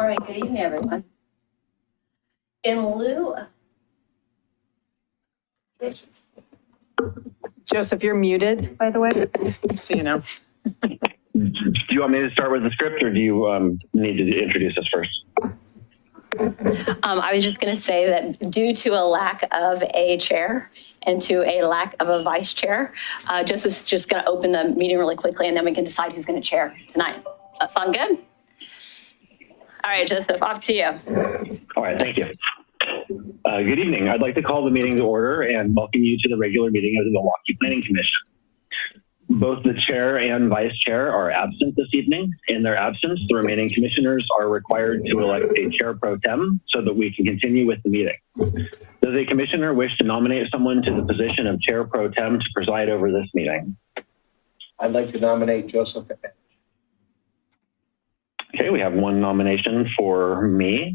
All right, good evening, everyone. In lieu of Joseph, you're muted, by the way, so you know. Do you want me to start with the script, or do you need to introduce us first? I was just going to say that due to a lack of a chair and to a lack of a vice chair, Joseph's just going to open the meeting really quickly, and then we can decide who's going to chair tonight. That sound good? All right, Joseph, off to you. All right, thank you. Good evening. I'd like to call the meeting to order and welcome you to the regular meeting of the Milwaukie Planning Commission. Both the chair and vice chair are absent this evening. In their absence, the remaining commissioners are required to elect a chair pro tem so that we can continue with the meeting. Does a commissioner wish to nominate someone to the position of chair pro tem to preside over this meeting? I'd like to nominate Joseph. Okay, we have one nomination for me.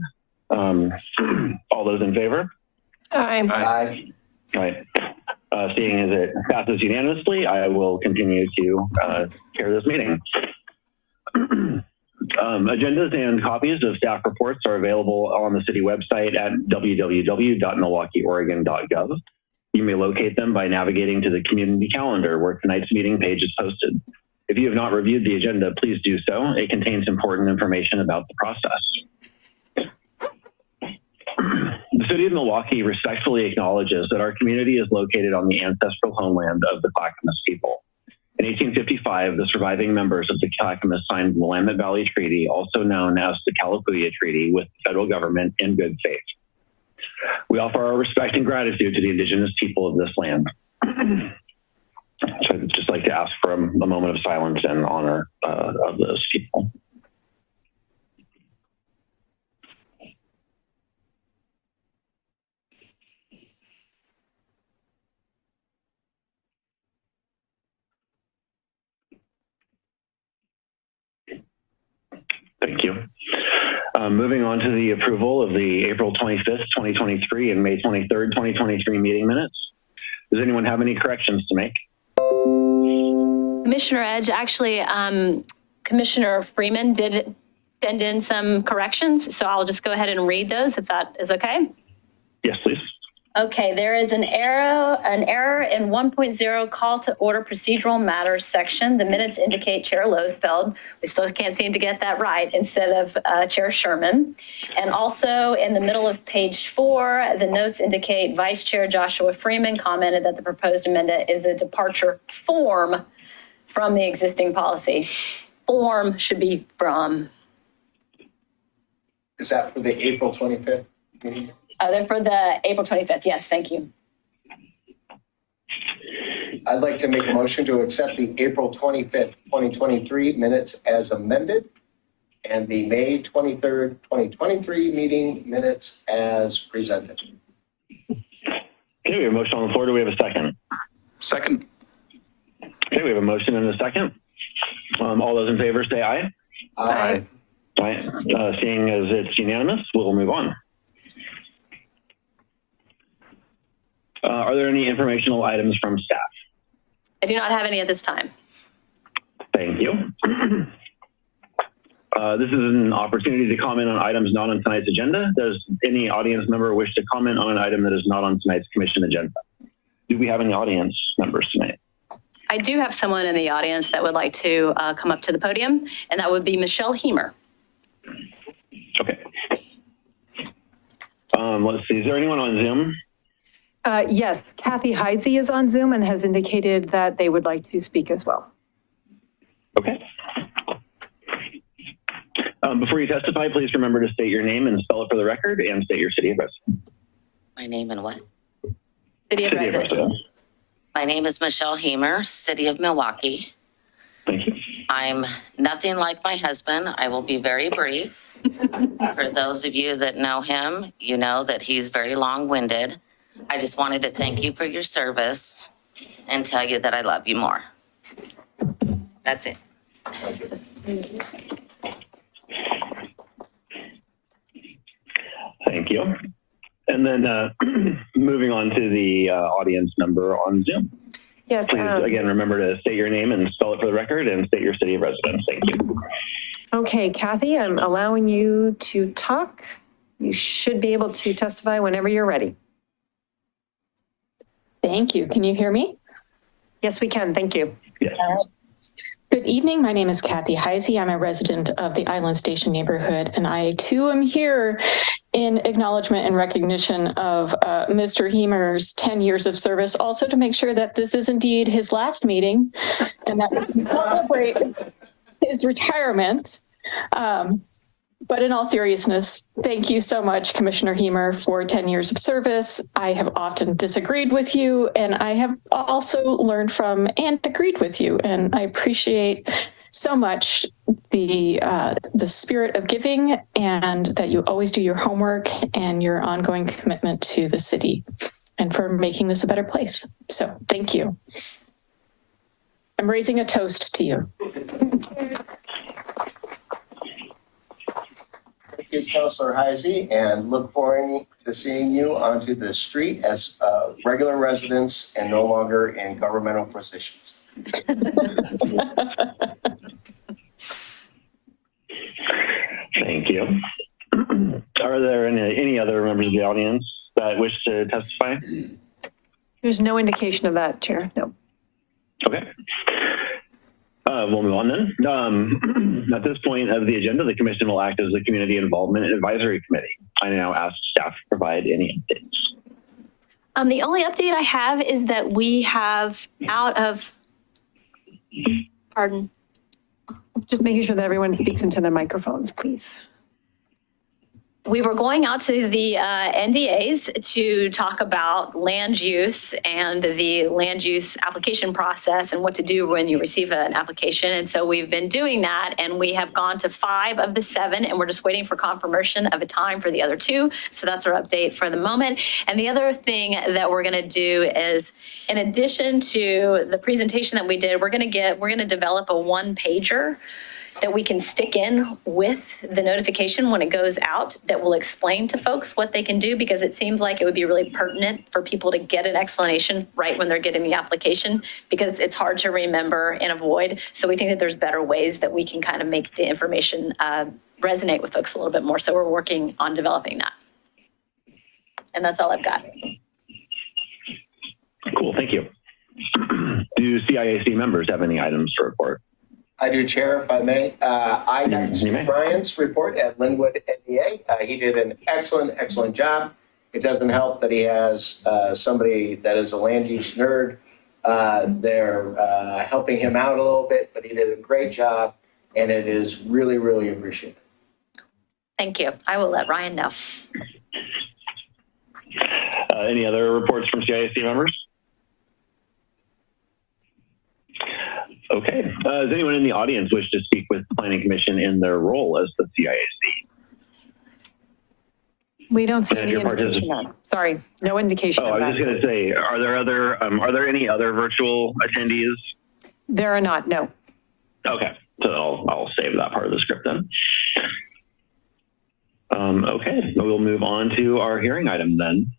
All those in favor? Aye. Aye. All right. Seeing as it passes unanimously, I will continue to chair this meeting. Agendas and copies of staff reports are available on the city website at www.milwaukieoregon.gov. You may locate them by navigating to the community calendar where tonight's meeting page is posted. If you have not reviewed the agenda, please do so. It contains important information about the process. The city of Milwaukie respectfully acknowledges that our community is located on the ancestral homeland of the Clackamas people. In 1855, the surviving members of the Clackamas signed the Willamette Valley Treaty, also known as the Kalapuya Treaty, with the federal government in good faith. We offer our respect and gratitude to the indigenous people of this land. So I'd just like to ask for a moment of silence in honor of those people. Thank you. Moving on to the approval of the April 25th, 2023 and May 23rd, 2023 meeting minutes. Does anyone have any corrections to make? Commissioner Edge, actually, Commissioner Freeman did send in some corrections, so I'll just go ahead and read those if that is okay. Yes, please. Okay, there is an error in 1.0 call to order procedural matters section. The minutes indicate Chair Losfeld. We still can't seem to get that right, instead of Chair Sherman. And also in the middle of page 4, the notes indicate Vice Chair Joshua Freeman commented that the proposed amendment is the departure form from the existing policy. Form should be from. Is that for the April 25th meeting? They're for the April 25th. Yes, thank you. I'd like to make a motion to accept the April 25th, 2023 minutes as amended and the May 23rd, 2023 meeting minutes as presented. Okay, we have a motion on the floor. Do we have a second? Second. Okay, we have a motion and a second. All those in favor say aye. Aye. Aye. Seeing as it's unanimous, we'll move on. Are there any informational items from staff? I do not have any at this time. Thank you. This is an opportunity to comment on items not on tonight's agenda. Does any audience member wish to comment on an item that is not on tonight's commission agenda? Do we have any audience members tonight? I do have someone in the audience that would like to come up to the podium, and that would be Michelle Heemer. Okay. Let's see, is there anyone on Zoom? Yes, Kathy Heisey is on Zoom and has indicated that they would like to speak as well. Okay. Before you testify, please remember to state your name and spell it for the record and state your city of residence. My name and what? City of residence. My name is Michelle Heemer, City of Milwaukie. Thank you. I'm nothing like my husband. I will be very brief. For those of you that know him, you know that he's very long-winded. I just wanted to thank you for your service and tell you that I love you more. That's it. Thank you. And then moving on to the audience member on Zoom. Yes. Please, again, remember to state your name and spell it for the record and state your city of residence. Thank you. Okay, Kathy, I'm allowing you to talk. You should be able to testify whenever you're ready. Thank you. Can you hear me? Yes, we can. Thank you. Yes. Good evening. My name is Kathy Heisey. I'm a resident of the Island Station neighborhood, and I too am here in acknowledgement and recognition of Mr. Hemer's 10 years of service, also to make sure that this is indeed his last meeting and that we can celebrate his retirement. But in all seriousness, thank you so much, Commissioner Hemer, for 10 years of service. I have often disagreed with you, and I have also learned from and agreed with you. And I appreciate so much the spirit of giving and that you always do your homework and your ongoing commitment to the city and for making this a better place. So thank you. I'm raising a toast to you. Thank you, Councilor Heisey, and look forward to seeing you onto the street as regular residents and no longer in governmental positions. Thank you. Are there any other members of the audience that wish to testify? There's no indication of that, Chair. No. Okay. We'll move on then. At this point of the agenda, the commission will act as the Community Involvement Advisory Committee. I now ask staff to provide any updates. The only update I have is that we have pardon. Just making sure that everyone speaks into their microphones, please. We were going out to the NDAs to talk about land use and the land use application process and what to do when you receive an application. And so we've been doing that, and we have gone to 5 of the 7, and we're just waiting for confirmation of a time for the other 2. So that's our update for the moment. And the other thing that we're going to do is, in addition to the presentation that we did, we're going to develop a 1-pager that we can stick in with the notification when it goes out that will explain to folks what they can do, because it seems like it would be really pertinent for people to get an explanation right when they're getting the application, because it's hard to remember and avoid. So we think that there's better ways that we can kind of make the information resonate with folks a little bit more. So we're working on developing that. And that's all I've got. Cool, thank you. Do CIAC members have any items to report? I do, Chair, if I may. I got to see Brian's report at Linwood NDA. He did an excellent job. It doesn't help that he has somebody that is a land use nerd. They're helping him out a little bit, but he did a great job, and it is really, really appreciated. Thank you. I will let Ryan know. Any other reports from CIAC members? Okay. Does anyone in the audience wish to speak with the Planning Commission in their role as the CIAC? We don't see any indication of that. Sorry, no indication of that. I was just going to say, are there any other virtual attendees? There are not, no. Okay, so I'll save that part of the script then. Okay, we'll move on to our hearing item then.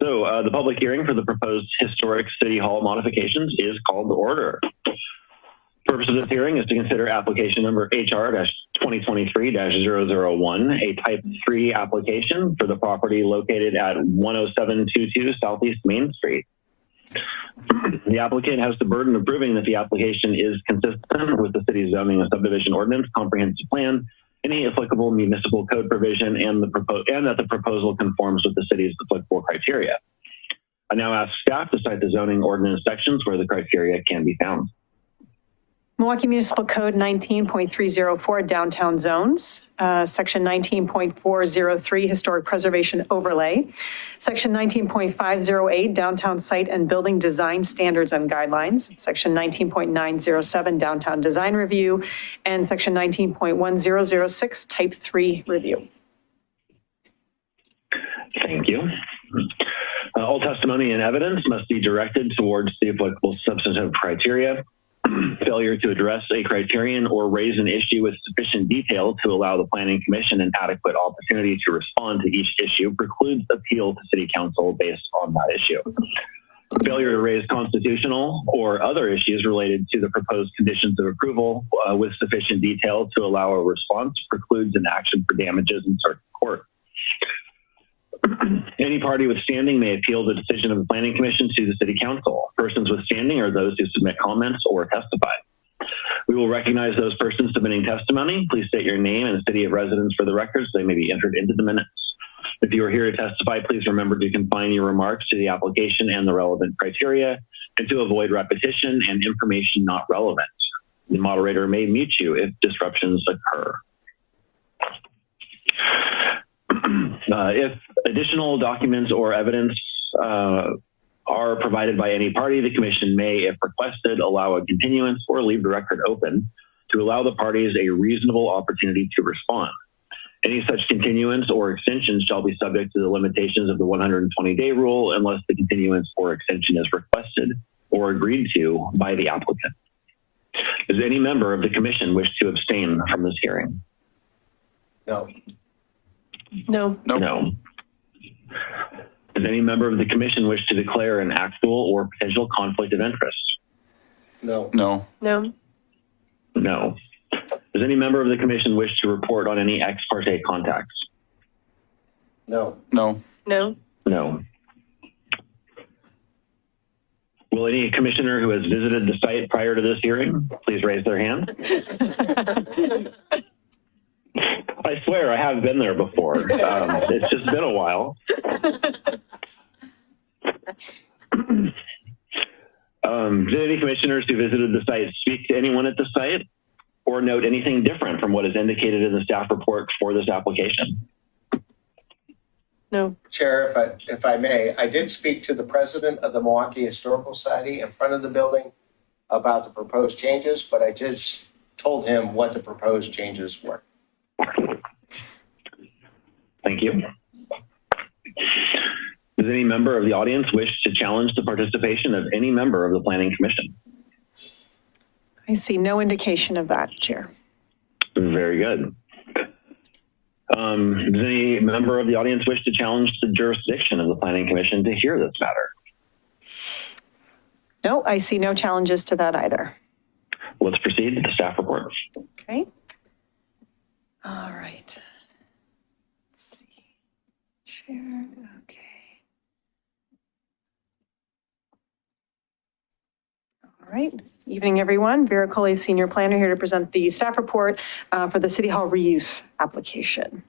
So the public hearing for the proposed historic City Hall modifications is called to order. The purpose of this hearing is to consider application number HR-2023-001, a type 3 application for the property located at 10722 Southeast Main Street. The applicant has the burden of proving that the application is consistent with the city's zoning and subdivision ordinance, comprehensive plan, any applicable municipal code provision, and that the proposal conforms with the city's applicable criteria. I now ask staff to cite the zoning ordinance sections where the criteria can be found. Milwaukee Municipal Code 19.304 downtown zones, section 19.403 historic preservation overlay, section 19.508 downtown site and building design standards and guidelines, section 19.907 downtown design review, and section 19.1006 type 3 review. Thank you. All testimony and evidence must be directed towards the applicable substantive criteria. Failure to address a criterion or raise an issue with sufficient detail to allow the Planning Commission an adequate opportunity to respond to each issue precludes appeal to City Council based on that issue. Failure to raise constitutional or other issues related to the proposed conditions of approval with sufficient detail to allow a response precludes an action for damages in circuit court. Any party with standing may appeal the decision of the Planning Commission to the City Council. Persons with standing are those who submit comments or testify. We will recognize those persons submitting testimony. Please state your name and the city of residence for the record so they may be entered into the minutes. If you are here to testify, please remember to confine your remarks to the application and the relevant criteria and to avoid repetition and information not relevant. The moderator may mute you if disruptions occur. If additional documents or evidence are provided by any party, the commission may, if requested, allow a continuance or leave the record open to allow the parties a reasonable opportunity to respond. Any such continuance or extension shall be subject to the limitations of the 120-day rule unless the continuance or extension is requested or agreed to by the applicant. Does any member of the commission wish to abstain from this hearing? No. No. No. Does any member of the commission wish to declare an actual or potential conflict of interest? No. No. No. No. Does any member of the commission wish to report on any ex parte contacts? No. No. No. No. Will any commissioner who has visited the site prior to this hearing please raise their hand? I swear I have been there before. It's just been a while. Did any commissioners who visited the site speak to anyone at the site or note anything different from what is indicated in the staff report for this application? No. Chair, if I may, I did speak to the president of the Milwaukie Historical Society in front of the building about the proposed changes, but I just told him what the proposed changes were. Thank you. Does any member of the audience wish to challenge the participation of any member of the Planning Commission? I see no indication of that, Chair. Very good. Does any member of the audience wish to challenge the jurisdiction of the Planning Commission to hear this matter? No, I see no challenges to that either. Let's proceed to the staff report. Okay. All right. Let's see. Share, okay. All right. Evening, everyone. Vera Coley, Senior Planner, here to present the staff report for the City Hall reuse application.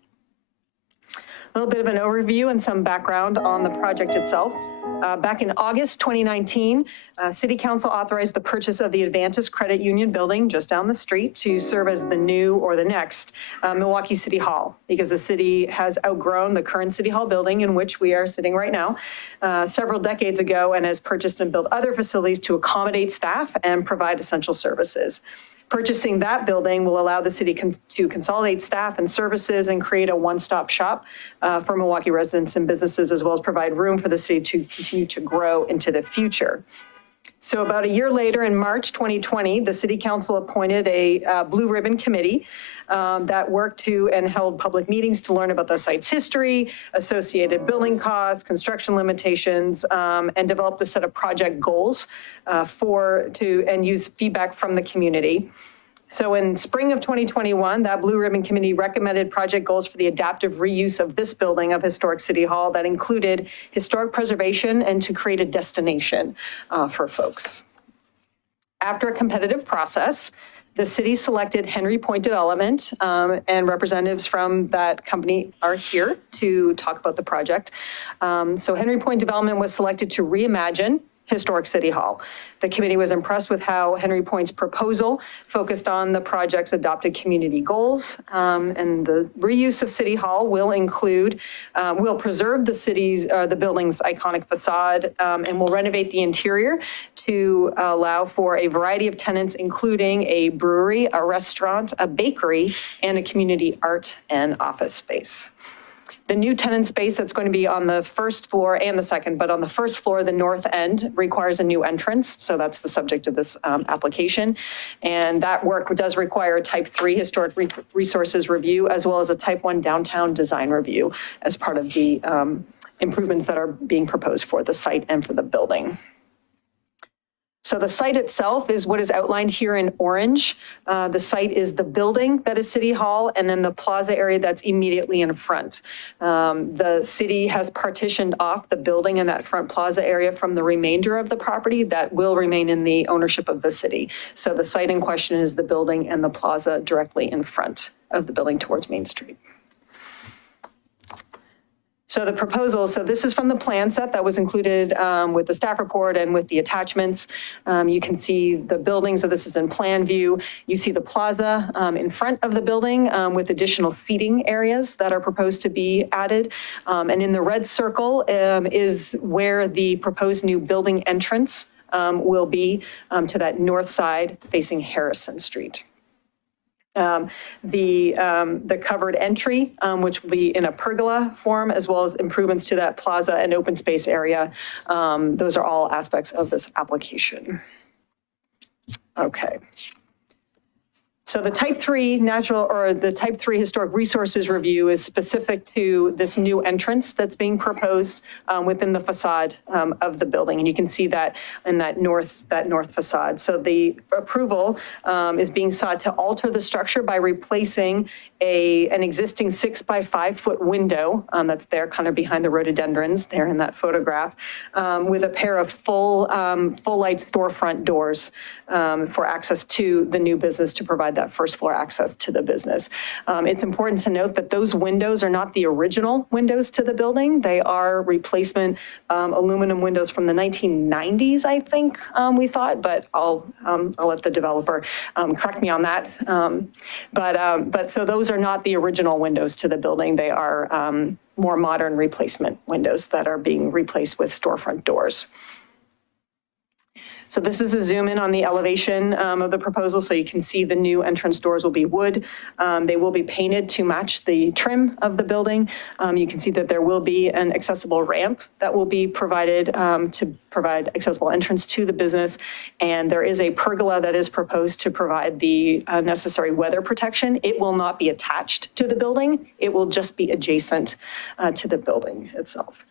A little bit of an overview and some background on the project itself. Back in August 2019, City Council authorized the purchase of the Advantis Credit Union building just down the street to serve as the new or the next Milwaukie City Hall, because the city has outgrown the current City Hall building in which we are sitting right now several decades ago, and has purchased and built other facilities to accommodate staff and provide essential services. Purchasing that building will allow the city to consolidate staff and services and create a one-stop shop for Milwaukie residents and businesses, as well as provide room for the city to continue to grow into the future. So about a year later, in March 2020, the City Council appointed a Blue Ribbon Committee that worked to and held public meetings to learn about the site's history, associated building costs, construction limitations, and developed a set of project goals and use feedback from the community. So in spring of 2021, that Blue Ribbon Committee recommended project goals for the adaptive reuse of this building of Historic City Hall that included historic preservation and to create a destination for folks. After a competitive process, the city selected Henry Point Development, and representatives from that company are here to talk about the project. So Henry Point Development was selected to reimagine Historic City Hall. The committee was impressed with how Henry Point's proposal focused on the project's adopted community goals, and the reuse of City Hall will preserve the building's iconic facade, and will renovate the interior to allow for a variety of tenants, including a brewery, a restaurant, a bakery, and a community art and office space. The new tenant space that's going to be on the first floor and the second, but on the first floor, the north end, requires a new entrance. So that's the subject of this application. And that work does require a type 3 historic resources review, as well as a type 1 downtown design review as part of the improvements that are being proposed for the site and for the building. So the site itself is what is outlined here in orange. The site is the building that is City Hall, and then the plaza area that's immediately in front. The city has partitioned off the building and that front plaza area from the remainder of the property that will remain in the ownership of the city. So the site in question is the building and the plaza directly in front of the building towards Main Street. So the proposal, so this is from the plan set that was included with the staff report and with the attachments. You can see the building, so this is in plan view. You see the plaza in front of the building with additional seating areas that are proposed to be added. And in the red circle is where the proposed new building entrance will be to that north side facing Harrison Street. The covered entry, which will be in a pergola form, as well as improvements to that plaza and open space area. Those are all aspects of this application. Okay. So the type 3 type 3 historic resources review is specific to this new entrance that's being proposed within the facade of the building. And you can see that in that north facade. So the approval is being sought to alter the structure by replacing an existing 6-by-5 foot window that's there kind of behind the rhododendrons there in that photograph with a pair of full light storefront doors for access to the new business to provide that first floor access to the business. It's important to note that those windows are not the original windows to the building. They are replacement aluminum windows from the 1990s, I think we thought, but I'll let the developer correct me on that. But so those are not the original windows to the building. They are more modern replacement windows that are being replaced with storefront doors. So this is a zoom in on the elevation of the proposal. So you can see the new entrance doors will be wood. They will be painted to match the trim of the building. You can see that there will be an accessible ramp that will be provided to provide accessible entrance to the business. And there is a pergola that is proposed to provide the necessary weather protection. It will not be attached to the building. It will just be adjacent to the building itself.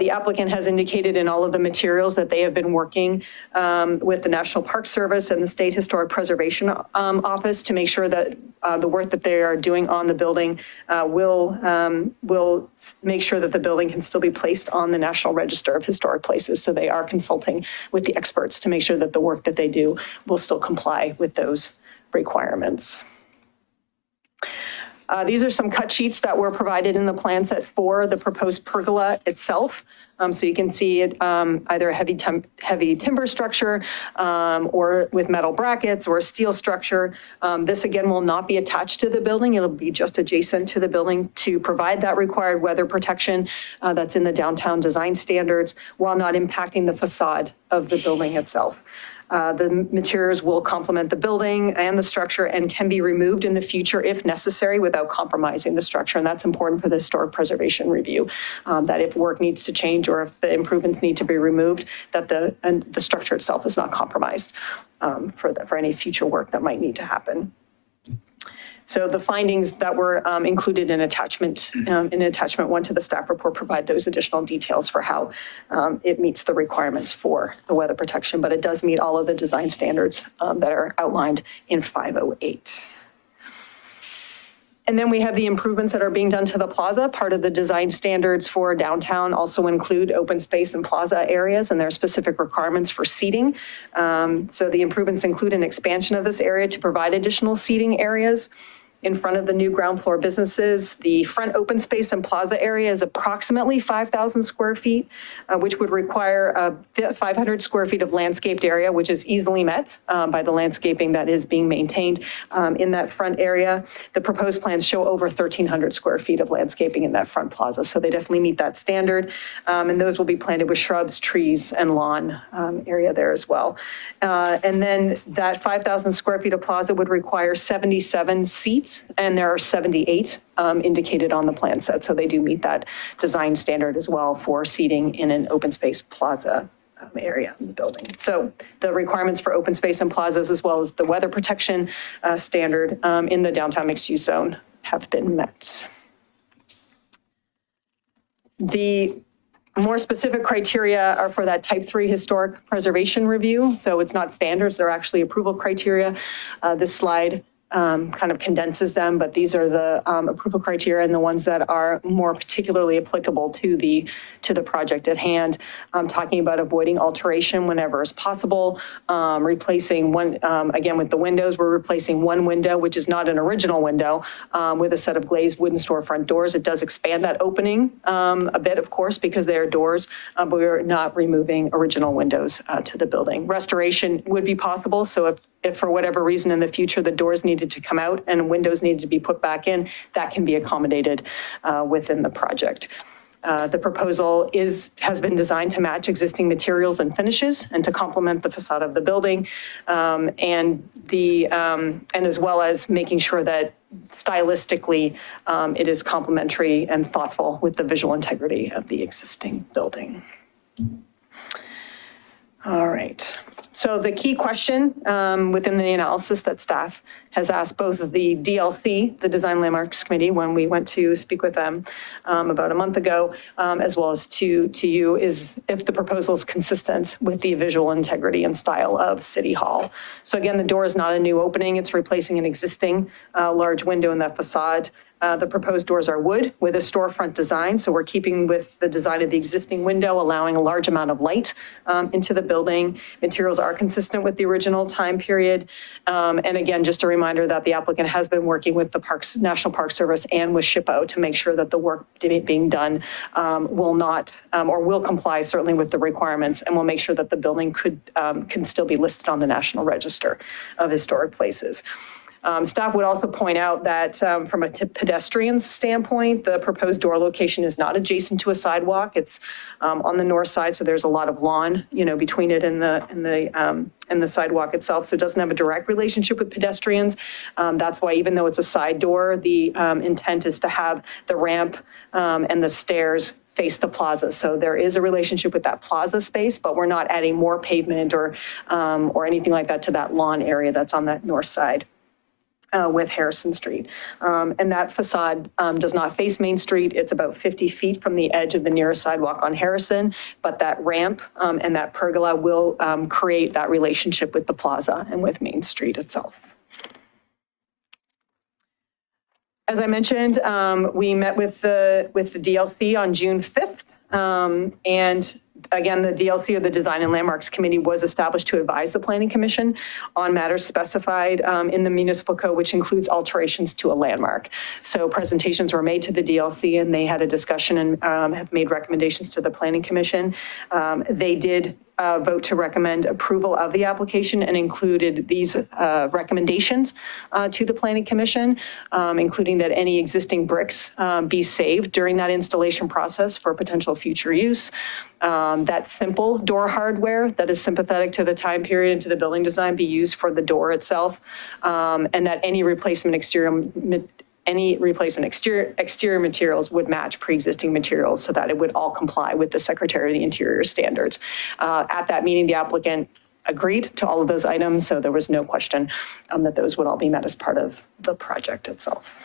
The applicant has indicated in all of the materials that they have been working with the National Park Service and the State Historic Preservation Office to make sure that the work that they are doing on the building will make sure that the building can still be placed on the National Register of Historic Places. So they are consulting with the experts to make sure that the work that they do will still comply with those requirements. These are some cut sheets that were provided in the plan set for the proposed pergola itself. So you can see it either a heavy timber structure or with metal brackets or a steel structure. This again will not be attached to the building. It'll be just adjacent to the building to provide that required weather protection that's in the downtown design standards while not impacting the facade of the building itself. The materials will complement the building and the structure and can be removed in the future if necessary without compromising the structure. And that's important for the historic preservation review, that if work needs to change or if the improvements need to be removed, that the structure itself is not compromised for any future work that might need to happen. So the findings that were included in attachment 1 to the staff report provide those additional details for how it meets the requirements for the weather protection, but it does meet all of the design standards that are outlined in 508. And then we have the improvements that are being done to the plaza. Part of the design standards for downtown also include open space and plaza areas, and there are specific requirements for seating. So the improvements include an expansion of this area to provide additional seating areas in front of the new ground floor businesses. The front open space and plaza area is approximately 5,000 square feet, which would require 500 square feet of landscaped area, which is easily met by the landscaping that is being maintained in that front area. The proposed plans show over 1,300 square feet of landscaping in that front plaza, so they definitely meet that standard. And those will be planted with shrubs, trees, and lawn area there as well. And then that 5,000 square feet of plaza would require 77 seats, and there are 78 indicated on the plan set. So they do meet that design standard as well for seating in an open space plaza area in the building. So the requirements for open space and plazas, as well as the weather protection standard in the downtown mixed use zone have been met. The More specific criteria are for that type 3 historic preservation review. So it's not standards, they're actually approval criteria. This slide kind of condenses them, but these are the approval criteria and the ones that are more particularly applicable to the project at hand. I'm talking about avoiding alteration whenever is possible, replacing one, again with the windows, we're replacing one window, which is not an original window, with a set of glazed wooden storefront doors. It does expand that opening a bit, of course, because they are doors, but we're not removing original windows to the building. Restoration would be possible, so if for whatever reason in the future the doors needed to come out and windows needed to be put back in, that can be accommodated within the project. The proposal has been designed to match existing materials and finishes and to complement the facade of the building, and as well as making sure that stylistically it is complementary and thoughtful with the visual integrity of the existing building. All right. So the key question within the analysis that staff has asked both of the DLC, the Design Landmarks Committee, when we went to speak with them about a month ago, as well as to you, is if the proposal is consistent with the visual integrity and style of City Hall. So again, the door is not a new opening. It's replacing an existing large window in that facade. The proposed doors are wood with a storefront design. So we're keeping with the design of the existing window, allowing a large amount of light into the building. Materials are consistent with the original time period. And again, just a reminder that the applicant has been working with the National Park Service and with SHPO to make sure that the work being done will not, or will comply certainly with the requirements, and will make sure that the building can still be listed on the National Register of Historic Places. Staff would also point out that from a pedestrian standpoint, the proposed door location is not adjacent to a sidewalk. It's on the north side, so there's a lot of lawn, between it and the sidewalk itself. So it doesn't have a direct relationship with pedestrians. That's why even though it's a side door, the intent is to have the ramp and the stairs face the plaza. So there is a relationship with that plaza space, but we're not adding more pavement or anything like that to that lawn area that's on that north side. With Harrison Street. And that facade does not face Main Street. It's about 50 feet from the edge of the nearest sidewalk on Harrison, but that ramp and that pergola will create that relationship with the plaza and with Main Street itself. As I mentioned, we met with the DLC on June 5th, and again, the DLC, or the Design and Landmarks Committee, was established to advise the Planning Commission on matters specified in the municipal code, which includes alterations to a landmark. So presentations were made to the DLC, and they had a discussion and have made recommendations to the Planning Commission. They did vote to recommend approval of the application and included these recommendations to the Planning Commission, including that any existing bricks be saved during that installation process for potential future use. That simple door hardware that is sympathetic to the time period and to the building design be used for the door itself, and that any replacement exterior materials would match pre-existing materials so that it would all comply with the Secretary of the Interior standards. At that meeting, the applicant agreed to all of those items, so there was no question that those would all be met as part of the project itself.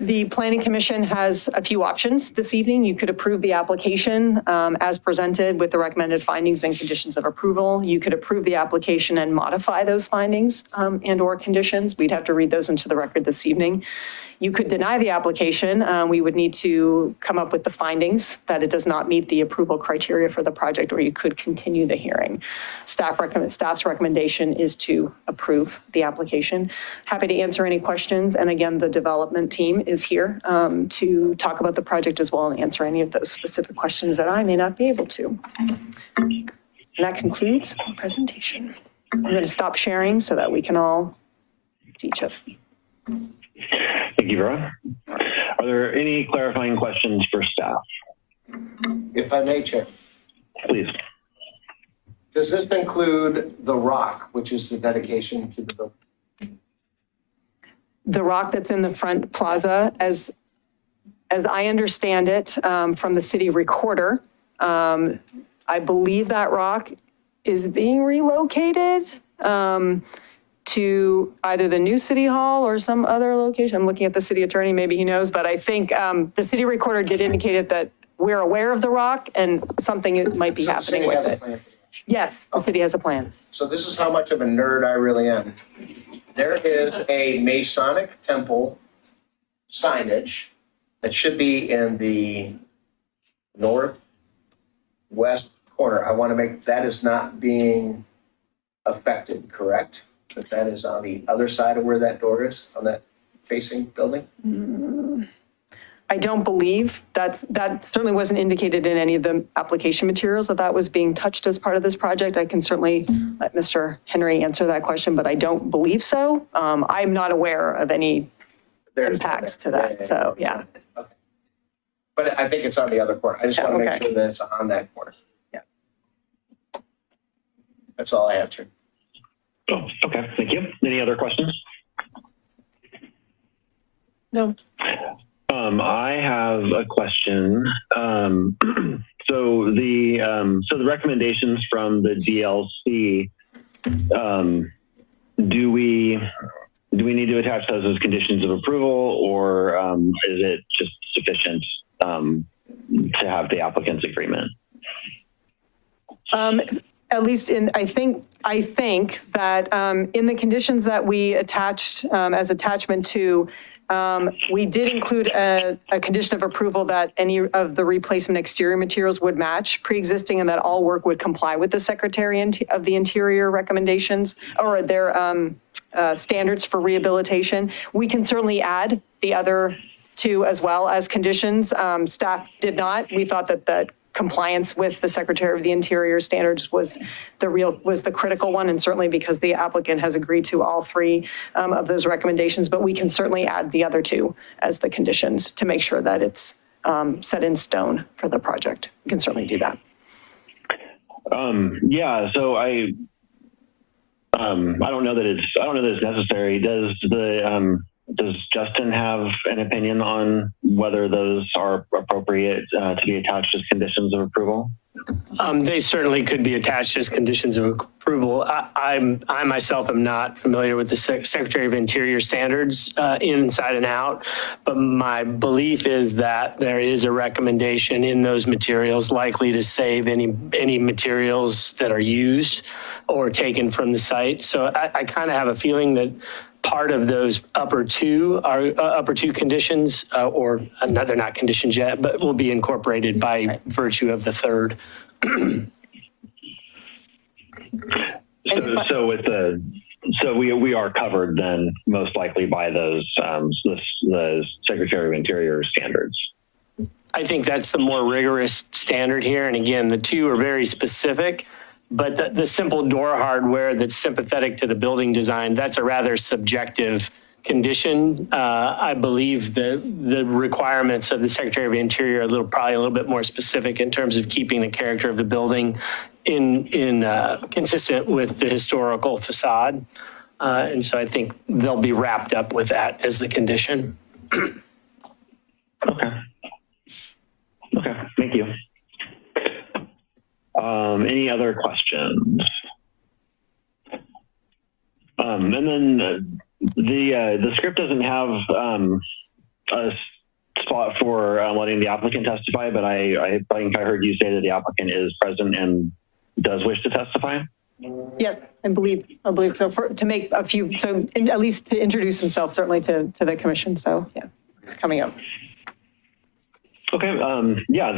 The Planning Commission has a few options this evening. You could approve the application as presented with the recommended findings and conditions of approval. You could approve the application and modify those findings and or conditions. We'd have to read those into the record this evening. You could deny the application. We would need to come up with the findings that it does not meet the approval criteria for the project, or you could continue the hearing. Staff's recommendation is to approve the application. Happy to answer any questions. And again, the development team is here to talk about the project as well and answer any of those specific questions that I may not be able to. And that concludes the presentation. I'm going to stop sharing so that we can all see each other. Thank you, Vera. Are there any clarifying questions for staff? If I may, Chair. Please. Does this include the rock, which is the dedication to the building? The rock that's in the front plaza, as I understand it from the city recorder, I believe that rock is being relocated to either the new city hall or some other location. I'm looking at the city attorney, maybe he knows, but I think the city recorder did indicate that we're aware of the rock and something might be So the happening city with has a it. plan for that. Yes, the city has a plan. So this is how much of a nerd I really am. There is a Masonic temple signage that should be in the northwest corner. I want to make, that is not being affected, correct? That is on the other side of where that door is, on that facing building? I don't believe that certainly wasn't indicated in any of the application materials that was being touched as part of this project. I can certainly let Mr. Henry answer that question, but I don't believe so. I'm not aware of any impacts to that, so yeah. Okay. But I think it's on the other corner. I just want to make sure that it's on that corner. Yeah. That's all I have, Chair. Oh, okay, thank you. Any other questions? No. I have a question. So the recommendations from the DLC, do we need to attach those as conditions of approval, or is it just sufficient to have the applicant's agreement? At least I think that in the conditions that we attached as attachment 2, we did include a condition of approval that any of the replacement exterior materials would match pre-existing and that all work would comply with the Secretary of the Interior recommendations or their standards for rehabilitation. We can certainly add the other 2 as well as conditions. Staff did not. We thought that compliance with the Secretary of the Interior standards was the critical one, and certainly because the applicant has agreed to all 3 of those recommendations, but we can certainly add the other 2 as the conditions to make sure that it's set in stone for the project. We can certainly do that. Yeah, so I don't know that it's necessary. Does Justin have an opinion on whether those are appropriate to be attached as conditions of approval? They certainly could be attached as conditions of approval. I myself am not familiar with the Secretary of Interior standards inside and out, but my belief is that there is a recommendation in those materials likely to save any materials that are used or taken from the site. So I kind of have a feeling that part of those upper two conditions, or they're not conditions yet, but will be incorporated by virtue of the third. So we are covered then most likely by those the Secretary of Interior standards. I think that's the more rigorous standard here. And again, the 2 are very specific. But the simple door hardware that's sympathetic to the building design, that's a rather subjective condition. I believe the requirements of the Secretary of Interior are probably a little bit more specific in terms of keeping the character of the building consistent with the historical facade. And so I think they'll be wrapped up with that as the condition. Okay, thank you. Any other questions? And then the script doesn't have a spot for letting the applicant testify, but I think I heard you say that the applicant is present and does wish to testify. Yes, I believe so. To make a few, so at least to introduce himself, certainly to the commission. So yeah, it's coming up. Okay, yeah,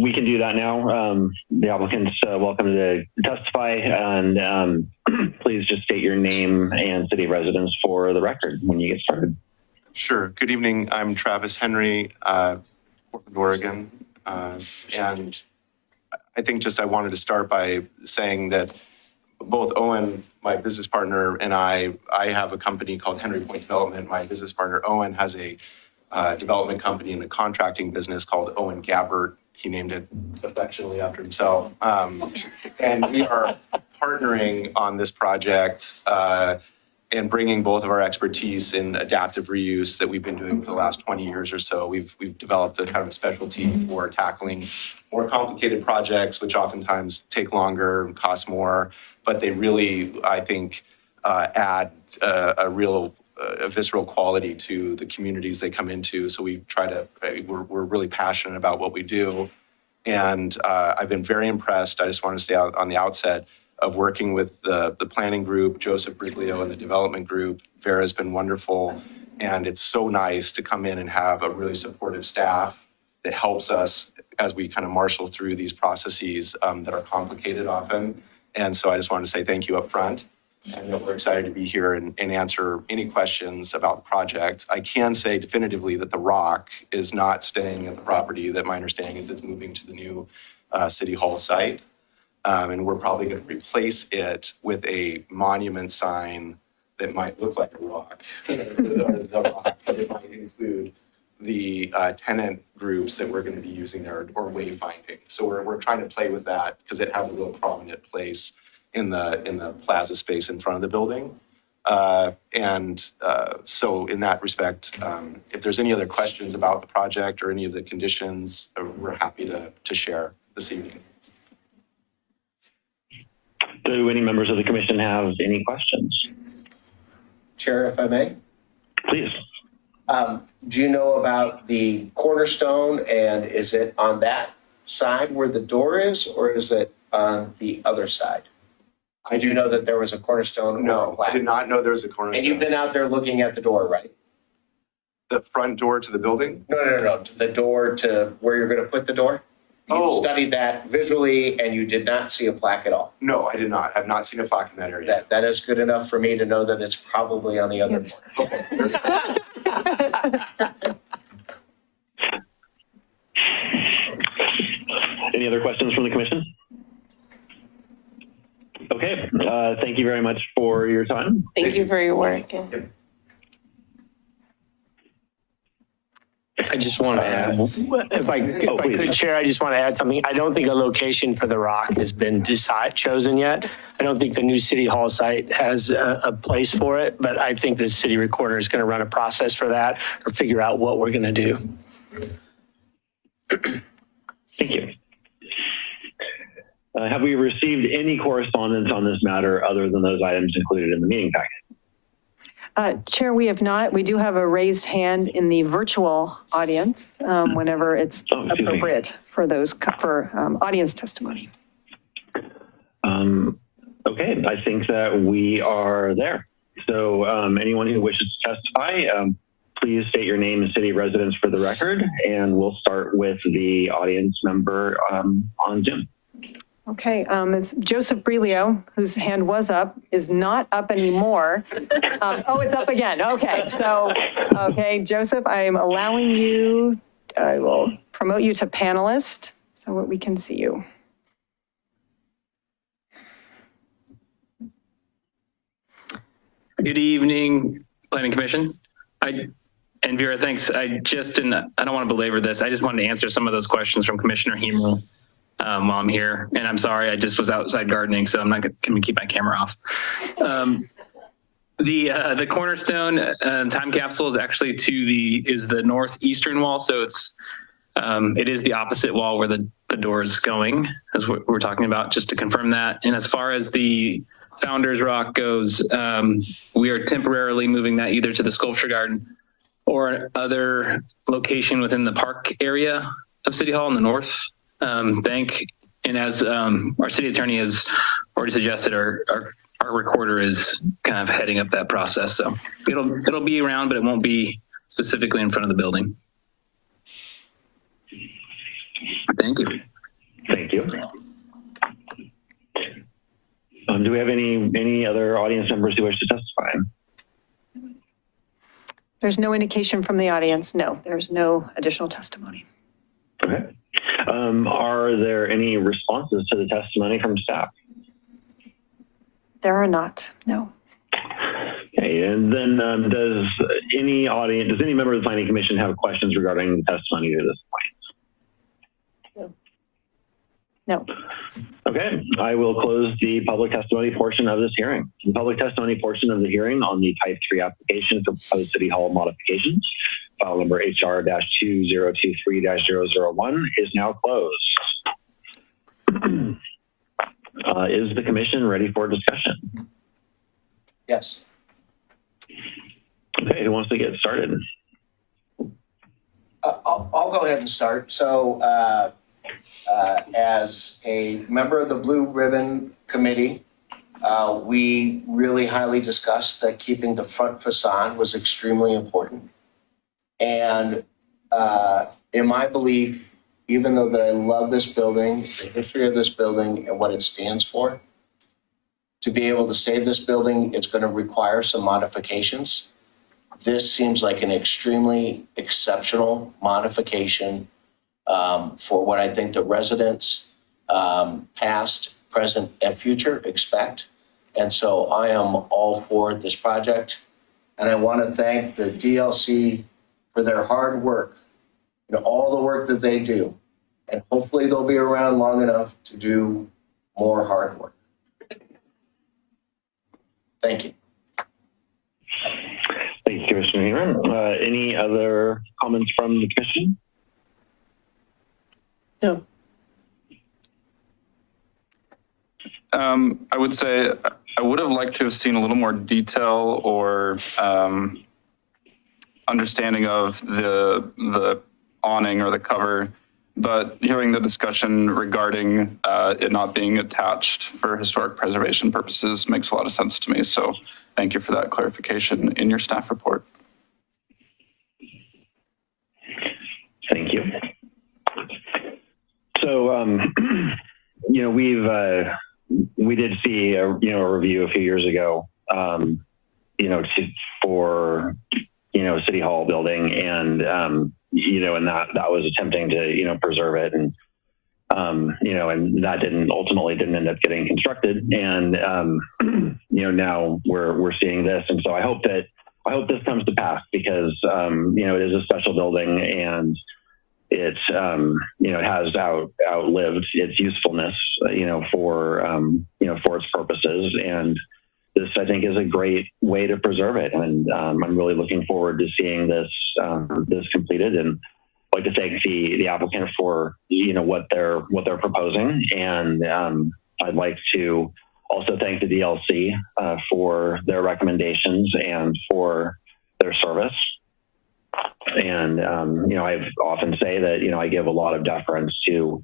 we can do that now. The applicant's welcome to testify, and please just state your name and city of residence for the record when you get started. Sure. Good evening. I'm Travis Henry, Portland, Oregon. And I think I wanted to start by saying that both Owen, my business partner, and I have a company called Henry Point Development. My business partner, Owen, has a development company and a contracting business called Owen Gabbert. He named it affectionately after himself. And we are partnering on this project and bringing both of our expertise in adaptive reuse that we've been doing for the last 20 years or so. We've developed a kind of a specialty for tackling more complicated projects, which oftentimes take longer and cost more, but they really, I think, add a visceral quality to the communities they come into. So we try to, we're really passionate about what we do. And I've been very impressed. I just want to say out on the outset of working with the planning group, Joseph Briglio, and the development group. Vera's been wonderful. And it's so nice to come in and have a really supportive staff that helps us as we kind of marshal through these processes that are complicated often. And so I just wanted to say thank you up front. And we're excited to be here and answer any questions about the project. I can say definitively that the rock is not staying at the property. That my understanding is it's moving to the new City Hall site. And we're probably going to replace it with a monument sign that might look like a rock, the rock, but it might include the tenant groups that we're going to be using there or wayfinding. So we're trying to play with that because it has a real prominent place in the plaza space in front of the building. So in that respect, if there's any other questions about the project or any of the conditions, we're happy to share this evening. Do any members of the commission have any questions? Chair, if I may? Please. Do you know about the cornerstone, and is it on that side where the door is, or is it on the other side? I do know that there was a cornerstone. Or a No, I plaque. did not know there was a And cornerstone. you've been out there looking at the door, right? The front door to the building? No, to the door to where you're going to put the door? Oh. You studied that visually, and you did not see a plaque at all. No, I did not. I've not seen a plaque in that area. That is good enough for me to know that it's probably on the other door. Any other questions from the commission? Okay, thank you very much for your time. Thank you for your work. I just want to add, if I please. could, Chair, I just want to add something. I don't think a location for the rock has been chosen yet. I don't think the new City Hall site has a place for it, but I think the city recorder is going to run a process for that or figure out what we're going to do. Thank you. Have we received any correspondence on this matter other than those items included in the meeting packet? Chair, we have not. We do have a raised hand in the virtual audience whenever it's appropriate for those for audience testimony. Okay, I think that we are there. So anyone who wishes to testify, please state your name and city of residence for the record, and we'll start with the audience member on Zoom. Okay, it's Joseph Briglio, whose hand was up, is not up anymore. Oh, it's up again. Okay, so, okay, Joseph, I am allowing you, I will promote you to panelist so that we can see you. Good evening, Planning Commission. And Vera, thanks. I don't want to belabor this. I just wanted to answer some of those questions from Commissioner Hemer while I'm here. And I'm sorry, I just was outside gardening, so I'm not going to keep my camera off. The cornerstone time capsule is actually is the northeastern wall. So it is the opposite wall where the door is going, as what we're talking about, just to confirm that. And as far as the Founders Rock goes, we are temporarily moving that either to the Sculpture Garden or other location within the park area of City Hall in the north bank. And as our city attorney has already suggested, our recorder is kind of heading up that process. So it'll be around, but it won't be specifically in front of the building. Thank you. Thank you. Do we have any other audience members who wish to testify? There's no indication from the audience. No, there's no additional testimony. Okay. Are there any responses to the testimony from staff? There are not, no. Okay, and then does any member of the Planning Commission have questions regarding the testimony to this point? No. Okay, I will close the public testimony portion of this hearing. The public testimony portion of the hearing on the Type 3 application for proposed City Hall modifications, file number HR-2023-001, is now closed. Is the commission ready for discussion? Yes. Okay, who wants to get started? I'll go ahead and start. So As a member of the Blue Ribbon Committee, we really highly discussed that keeping the front facade was extremely important. And in my belief, even though that I love this building, the history of this building and what it stands for, to be able to save this building, it's going to require some modifications. This seems like an extremely exceptional modification for what I think the residents, past, present, and future expect. And so I am all for this project. And I want to thank the DLC for their hard work, all the work that they do. And hopefully they'll be around long enough to do more hard work. Thank you. Thank you, Commissioner Heeman. Any other comments from the commission? No. I would say I would have liked to have seen a little more detail or understanding of the awning or the cover, but hearing the discussion regarding it not being attached for historic preservation purposes makes a lot of sense to me. So thank you for that clarification in your staff report. Thank you. So, we did see a review a few years ago, for City Hall building, and and that was attempting to preserve it, and and that ultimately didn't end up getting constructed, and now we're seeing this, and so I hope this comes to pass, because it is a special building, and it it has outlived its usefulness for its purposes, and this, I think, is a great way to preserve it, and I'm really looking forward to seeing this completed, and I'd like to thank the applicant for what they're proposing, and I'd like to also thank the DLC for their recommendations and for their service. And I often say that I give a lot of deference to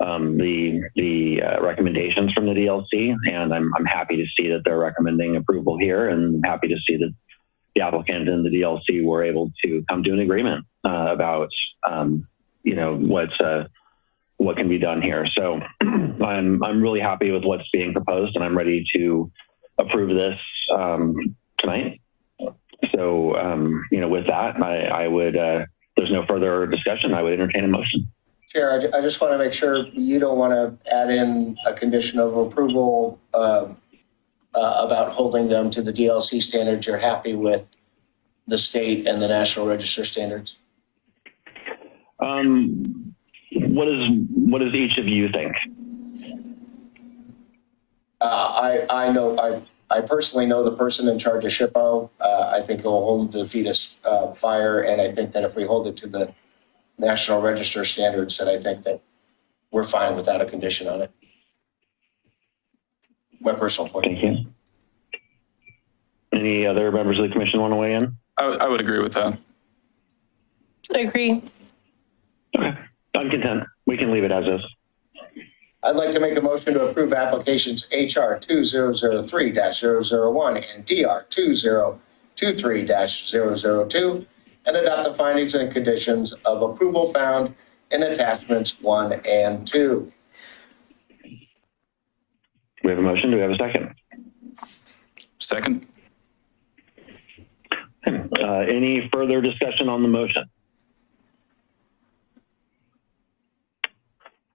the recommendations from the DLC, and I'm happy to see that they're recommending approval here, and I'm happy to see that the applicant and the DLC were able to come to an agreement about what can be done here. So I'm really happy with what's being proposed, and I'm ready to approve this tonight. So with that, I would there's no further discussion. I would entertain a motion. Chair, I just want to make sure you don't want to add in a condition of approval about holding them to the DLC standards. You're happy with the state and the National Register standards? What does each of you think? I personally know the person in charge of SHPO. I think it will hold the fetus fire, and I think that if we hold it to the National Register standards, that I think that we're fine without a condition on it. My personal point. Thank you. Any other members of the commission want to weigh in? I would agree with that. I agree. Okay, I'm content. We can leave it as is. I'd like to make a motion to approve applications HR 2003-001 and DR 2023-002 and adopt the findings and conditions of approval found in attachments 1 and 2. We have a motion. Do we have a second? Second. Any further discussion on the motion?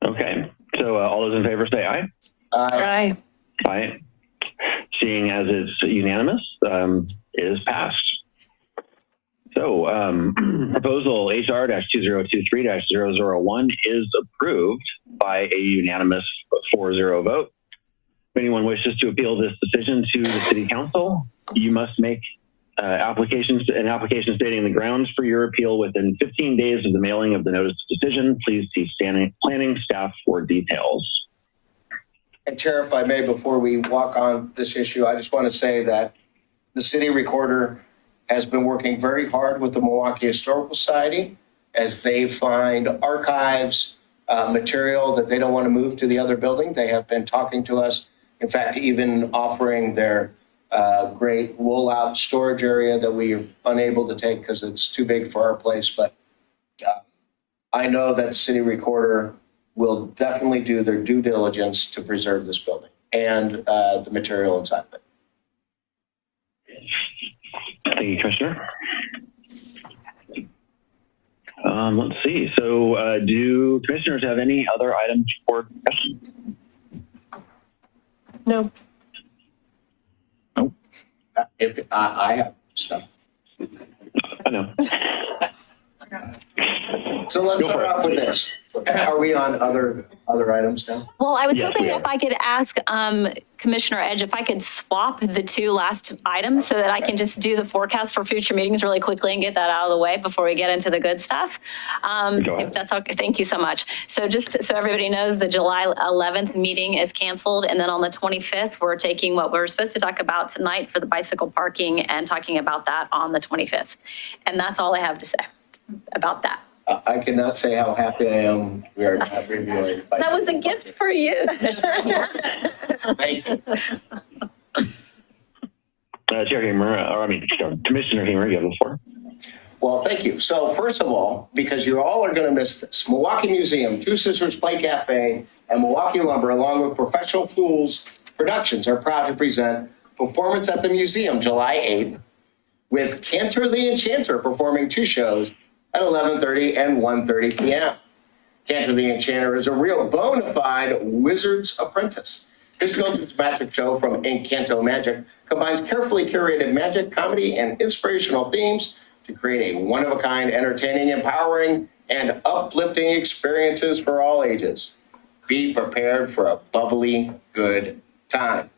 Okay, so all those in favor say aye. Aye. Aye. Seeing as it's unanimous, it is passed. So proposal HR 2023-001 is approved by a unanimous 4-0 vote. If anyone wishes to appeal this decision to the City Council, you must make an application stating the grounds for your appeal within 15 days of the mailing of the notice of decision. Please see planning staff for details. And Chair, if I may, before we walk on this issue, I just want to say that the city recorder has been working very hard with the Milwaukie Historical Society as they find archives, material that they don't want to move to the other building. They have been talking to us, in fact, even offering their great roll-out storage area that we are unable to take because it's too big for our place. But I know that the city recorder will definitely do their due diligence to preserve this building and the material inside of it. Thank you, Commissioner. Let's see. So do commissioners have any other items for discussion? No. If I have stuff. I know. So let's start off with this. Are we on other items now? Well, I was Yes, hoping we if are. I could ask Commissioner Edge if I could swap the two last items so that I can just do the forecast for future meetings really quickly and get that out of the way before we get into the good stuff. Go ahead. If that's okay, thank you so much. So just so everybody knows, the July 11th meeting is canceled. And then on the 25th, we're taking what we're supposed to talk about tonight for the bicycle parking and talking about that on the 25th. And that's all I have to say about that. I cannot say how happy I am we are not reviewing. That was a gift for you. Thank you. Chair Hamer, Commissioner Hamer, you have the floor. Well, thank you. So first of all, because you all are going to miss this, Milwaukie Museum, Two Sisters Play Cafe, and Milwaukee Lumber, along with Professional Fools Productions, are proud to present Performance at the Museum, July 8th, with Cantor the Enchanter performing two shows at 11:30 and 1:30 p.m. Cantor the Enchanter is a real bona fide wizard's apprentice. His children's magic show from Encanto Magic combines carefully curated magic, comedy, and inspirational themes to create a one-of-a-kind, entertaining, empowering, and uplifting experiences for all ages. Be prepared for a bubbly, good time.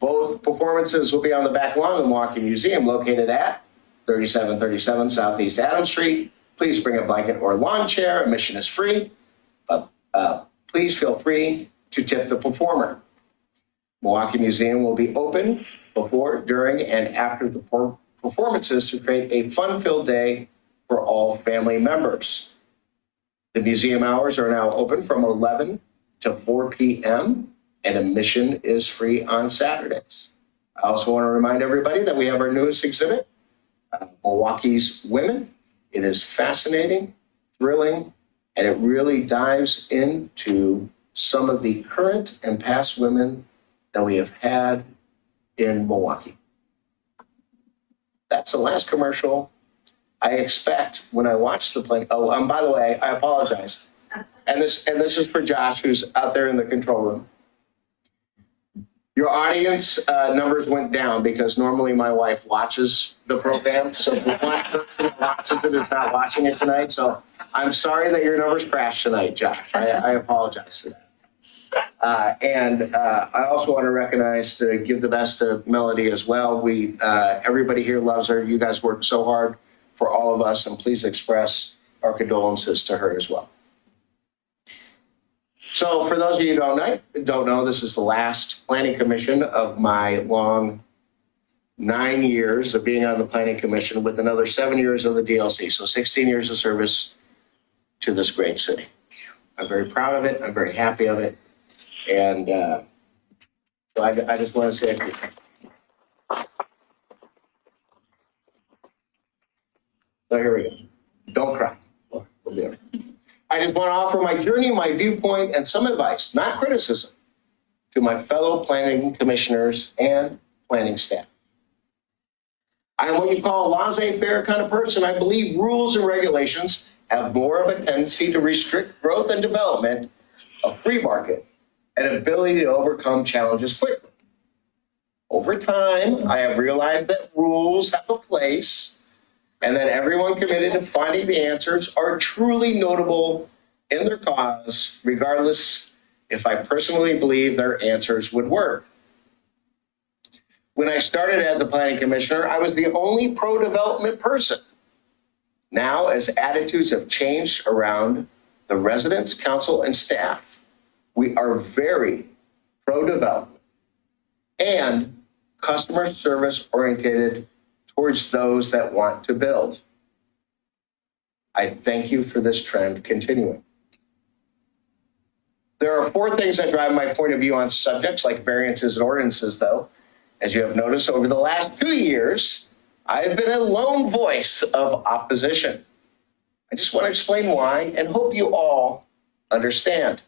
Both performances will be on the back lawn of the Milwaukie Museum, located at 3737 Southeast Adams Street. Please bring a blanket or lawn chair. Admission is free, but please feel free to tip the performer. Milwaukie Museum will be open before, during, and after the performances to create a fun-filled day for all family members. The museum hours are now open from 11 to 4 p.m. and admission is free on Saturdays. I also want to remind everybody that we have our newest exhibit, Milwaukee's Women. It is fascinating, thrilling, and it really dives into some of the current and past women that we have had in Milwaukee. That's the last commercial I expect when I watch the play. Oh, by the way, I apologize. And this is for Josh, who's out there in the control room. Your audience numbers went down because normally my wife watches the program. So the one person that watches it is not watching it tonight. So I'm sorry that your numbers crashed tonight, Josh. I apologize for that. And I also want to recognize to give the best to Melody as well. Everybody here loves her. You guys work so hard for all of us, and please express our condolences to her as well. So for those of you who don't know, this is the last planning commission of my long 9 years of being on the planning commission, with another 7 years of the DLC. So 16 years of service to this great city. I'm very proud of it. I'm very happy of it. And so I just want to say a few things. So here we go. Don't cry. We'll be all right. I just want to offer my journey, my viewpoint, and some advice, not criticism, to my fellow planning commissioners and planning staff. I am what you call a laissez-faire kind of person. I believe rules and regulations have more of a tendency to restrict growth and development, a free market, and ability to overcome challenges quickly. Over time, I have realized that rules have a place, and that everyone committed to finding the answers are truly notable in their cause, regardless if I personally believe their answers would work. When I started as a planning commissioner, I was the only pro-development person. Now, as attitudes have changed around the residents, council, and staff, we are very pro-development and customer service oriented towards those that want to build. I thank you for this trend continuing. There are 4 things that drive my point of view on subjects like variances and ordinances, though. As you have noticed, over the last 2 years, I have been a lone voice of opposition. I just want to explain why and hope you all understand.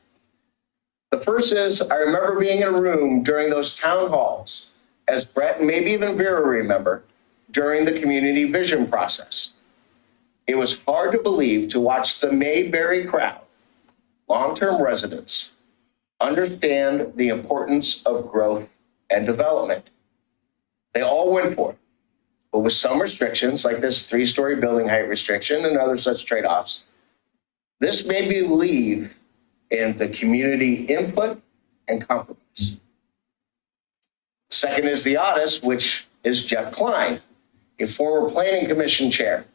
The first is, I remember being in a room during those town halls, as Brett and maybe even Vera remember, during the community vision process. It was hard to believe to watch the Mayberry crowd, long-term residents, understand the importance of growth and development. They all went for it, but with some restrictions like this 3-story building height restriction and other such trade-offs, this made me believe in the community input and compromise. Second is the oddest, which is Jeff Klein, a former planning commission chair.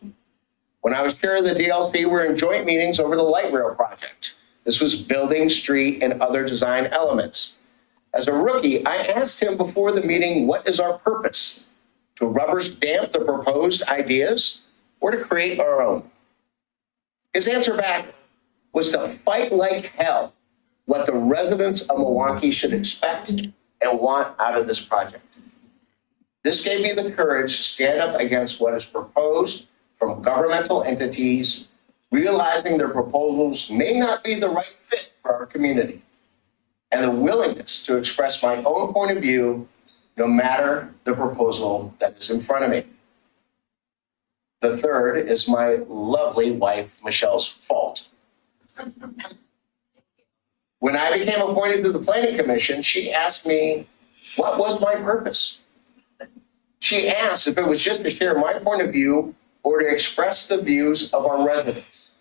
When I was chair of the DLC, we were in joint meetings over the light rail project. This was building, street, and other design elements. As a rookie, I asked him before the meeting, what is our purpose? To rubber stamp the proposed ideas or to create our own? His answer back was to fight like hell what the residents of Milwaukie should expect and want out of this project. This gave me the courage to stand up against what is proposed from governmental entities, realizing their proposals may not be the right fit for our community, and the willingness to express my own point of view, no matter the proposal that is in front of me. The third is my lovely wife, Michelle's fault. When I became appointed to the Planning Commission, she asked me, what was my purpose? She asked if it was just to share my point of view or to express the views of our residents.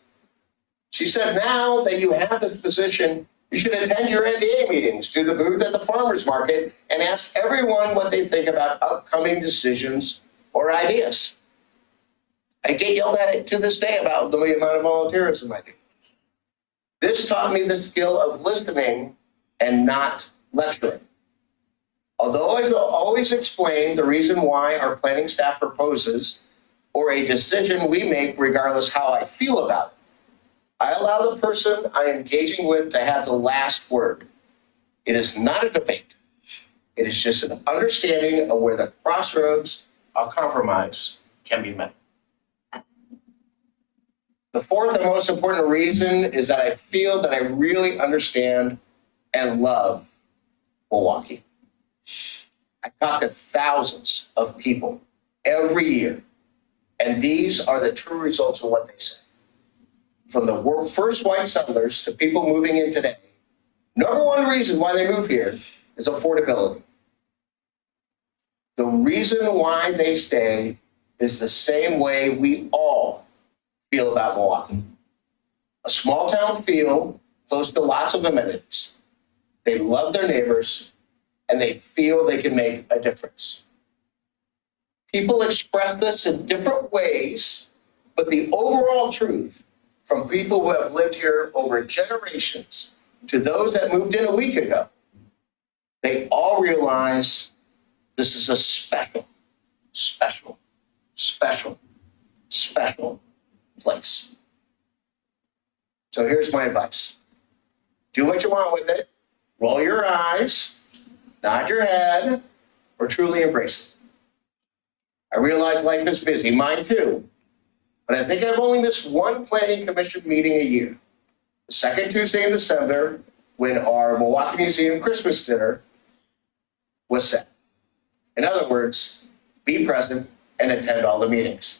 She said, now that you have this position, you should attend your NDA meetings, do the booth at the farmer's market, and ask everyone what they think about upcoming decisions or ideas. I get yelled at to this day about the amount of volunteerism I do. This taught me the skill of listening and not lecturing. Although I always explain the reason why our planning staff proposes or a decision we make regardless how I feel about it, I allow the person I am engaging with to have the last word. It is not a debate. It is just an understanding of where the crossroads of compromise can be met. The fourth and most important reason is that I feel that I really understand and love Milwaukie. I talk to thousands of people every year, and these are the true results of what they say. From the first white settlers to people moving in today, number one reason why they move here is affordability. The reason why they stay is the same way we all feel about Milwaukie. A small town feel close to lots of amenities. They love their neighbors and they feel they can make a difference. People express this in different ways, but the overall truth from people who have lived here over generations to those that moved in a week ago, they all realize this is a special, special, special, special place. So here's my advice. Do what you want with it. Roll your eyes, nod your head, or truly embrace it. I realize life is busy, mine too, but I think I've only missed one planning commission meeting a year. The second Tuesday in December, when our Milwaukie Museum Christmas dinner was set. In other words, be present and attend all the meetings.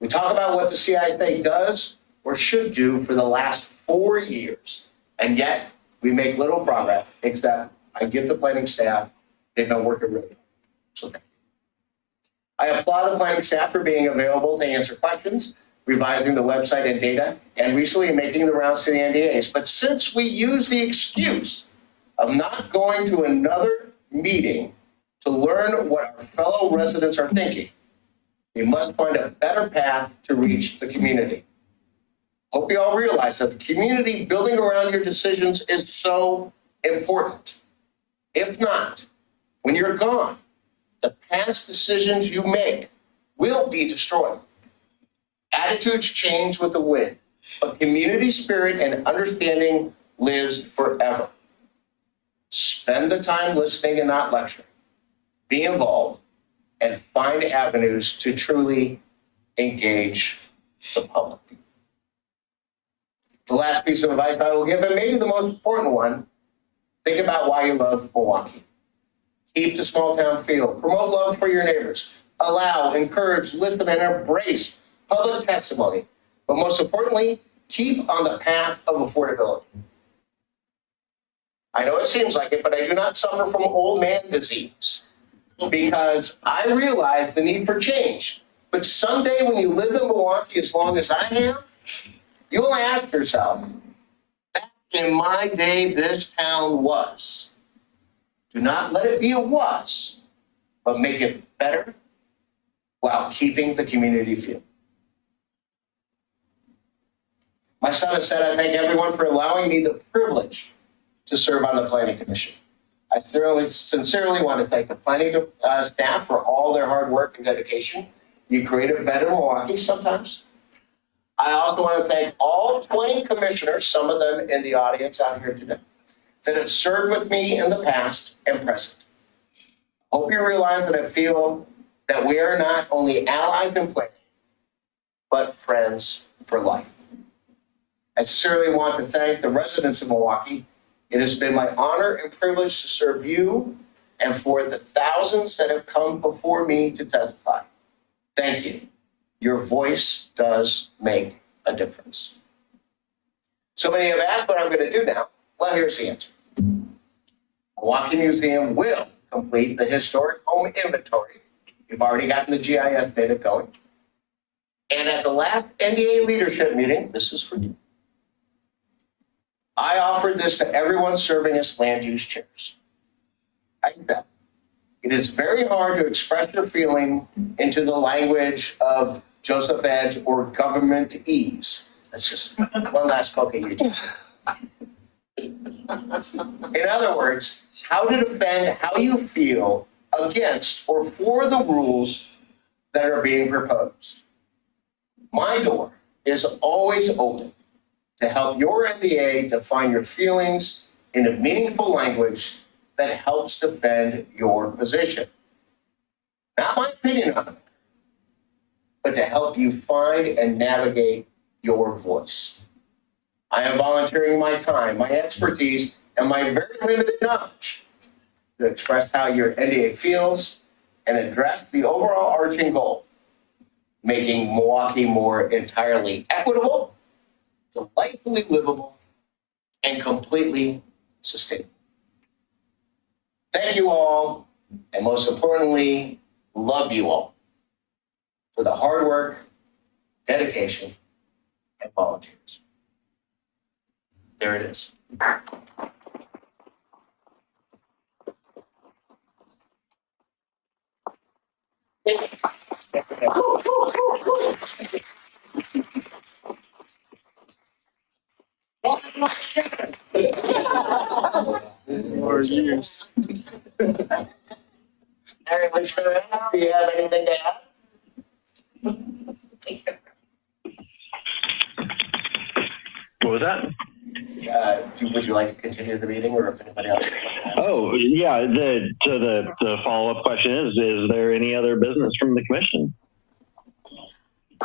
We talk about what the CIAC does or should do for the last 4 years, and yet we make little progress, except I give the planning staff, they've been working really hard. So thank you. I applaud the planning staff for being available to answer questions, revising the website and data, and recently making the rounds to the NDAs. But since we use the excuse of not going to another meeting to learn what our fellow residents are thinking, we must find a better path to reach the community. Hope you all realize that the community building around your decisions is so important. If not, when you're gone, the past decisions you make will be destroyed. Attitudes change with the wind, but community spirit and understanding lives forever. Spend the time listening and not lecturing. Be involved and find avenues to truly engage the public. The last piece of advice I will give, and maybe the most important one, think about why you love Milwaukie. Keep the small town feel. Promote love for your neighbors. Allow, encourage, listen, and embrace public testimony. But most importantly, keep on the path of affordability. I know it seems like it, but I do not suffer from old man disease because I realize the need for change. But someday when you live in Milwaukie as long as I have, you will ask yourself, back in my day, this town was. Do not let it be a was, but make it better while keeping the community feel. My son has said, I thank everyone for allowing me the privilege to serve on the Planning Commission. I sincerely want to thank the planning staff for all their hard work and dedication. You create a better Milwaukie sometimes. I also want to thank all 20 commissioners, some of them in the audience out here today, that have served with me in the past and present. Hope you realize that I feel that we are not only allies in planning, but friends for life. I sincerely want to thank the residents of Milwaukie. It has been my honor and privilege to serve you and for the thousands that have come before me to testify. Thank you. Your voice does make a difference. So many have asked what I'm going to do now. Well, here's the answer. Milwaukie Museum will complete the historic home inventory. We've already gotten the GIS data going. And at the last NDA leadership meeting, this is for you, I offered this to everyone serving as land use chairs. I said, it is very hard to express your feeling into the language of Joseph Edge or government ease. That's just one last poke at you. In other words, how to defend how you feel against or for the rules that are being proposed. My door is always open to help your NDA define your feelings in a meaningful language that helps defend your position. Not my opinion on it, but to help you find and navigate your voice. I am volunteering my time, my expertise, and my very limited knowledge to express how your NDA feels and address the overall arching goal, making Milwaukie more entirely equitable, delightfully livable, and completely sustainable. Thank you all, and most importantly, love you all for the hard work, dedication, and volunteers. There it is. More years. Everyone, do you have anything to add? What was that? Would you like to continue the meeting, or if anybody else? Oh, yeah. The follow-up question is there any other business from the commission?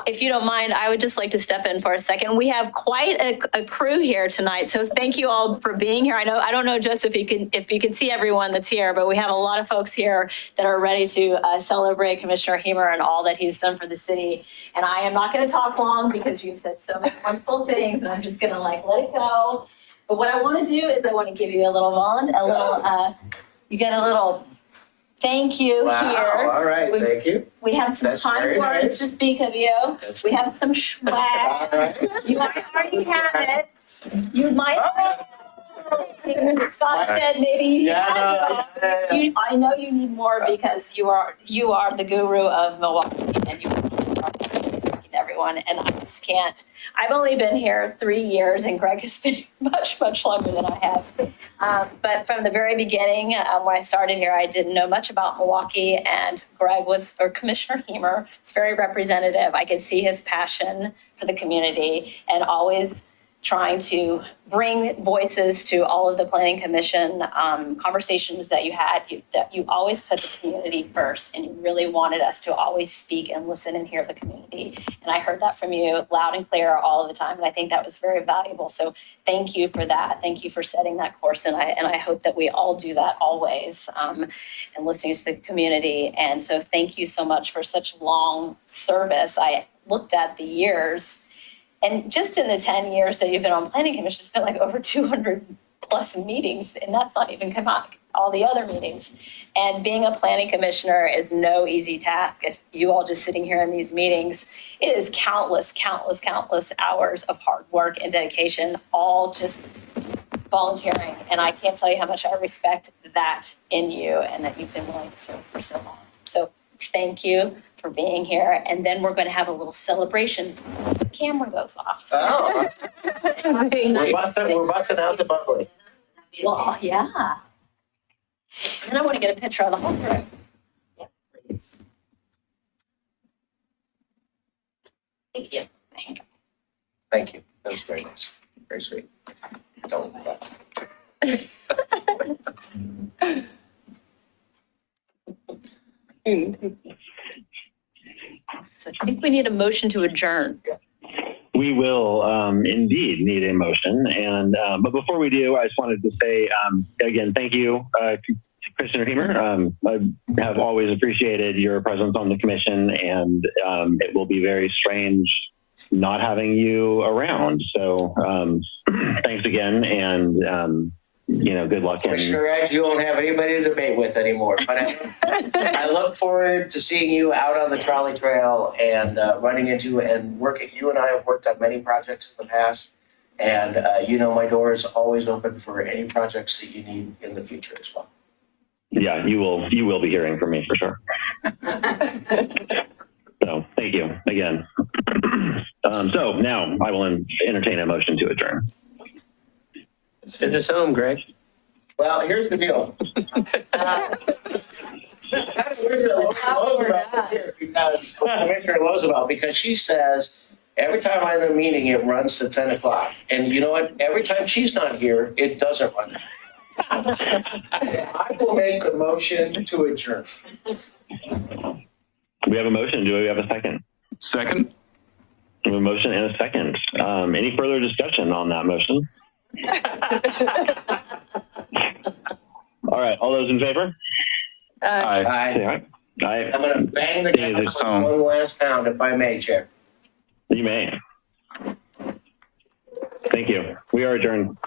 If you don't mind, I would just like to step in for a second. We have quite a crew here tonight, so thank you all for being here. I don't know, Joseph, if you can see everyone that's here, but we have a lot of folks here that are ready to celebrate Commissioner Hemer and all that he's done for the city. And I am not going to talk long because you've said so many wonderful things, and I'm just going to let it go. But what I want to do is I want to give you a little you get a little thank you here. All right, thank you. We have some kind words to speak of you. We have some swag. Right. You might already have it. You might. Scott said maybe you have it. I know you need more because you are the guru of Milwaukie, and you are everyone. And I just can't. I've only been here 3 years, and Greg has been much longer than I have. But from the very beginning, when I started here, I didn't know much about Milwaukie, and Commissioner Hemer, is very representative. I could see his passion for the community and always trying to bring voices to all of the planning commission conversations that you had, that you always put the community first, and you really wanted us to always speak and listen and hear the community. And I heard that from you loud and clear all of the time, and I think that was very valuable. So thank you for that. Thank you for setting that course, and I hope that we all do that always, and listening to the community. And so thank you so much for such long service. I looked at the years, and just in the 10 years that you've been on planning commission, it's been like over 200 plus meetings, and that's not even come out all the other meetings. And being a planning commissioner is no easy task. If you all just sitting here in these meetings, it is countless hours of hard work and dedication, all just volunteering. And I can't tell you how much I respect that in you, and that you've been willing to serve for so long. So thank you for being here. And then we're going to have a little celebration. The camera goes off. Oh, we're busting out the bubbly. Well, yeah. And I want to get a picture of the whole group. Yes, please. Thank you. Thank you. Thank you. That was very nice. Very sweet. Don't. So I think we need a motion to adjourn. We will indeed need a motion. And but before we do, I just wanted to say again, thank you, Commissioner Hemer. I have always appreciated your presence on the commission, and it will be very strange not having you around. So thanks again, and good luck. Commissioner Ed, you won't have anybody to debate with anymore. But I look forward to seeing you out on the trolley trail and running into and working. You and I have worked on many projects in the past, and my door is always open for any projects that you need in the future as well. Yeah, you will be hearing from me for sure. So thank you again. So now I will entertain a motion to adjourn. Send us home, Greg. Well, here's the deal. Commissioner Roosevelt, because she says every time I'm in a meeting, it runs to 10 o'clock. And you know what? Every time she's not here, it doesn't run. I will make a motion to adjourn. We have a motion. Do we have a second? Second. We have a motion and a second. Any further discussion on that motion? All right. All those in favor? Aye. Say aye. Aye. I'm going to bang the gavel with one last pound, if I may, Chair. You may. Thank you. We are adjourned.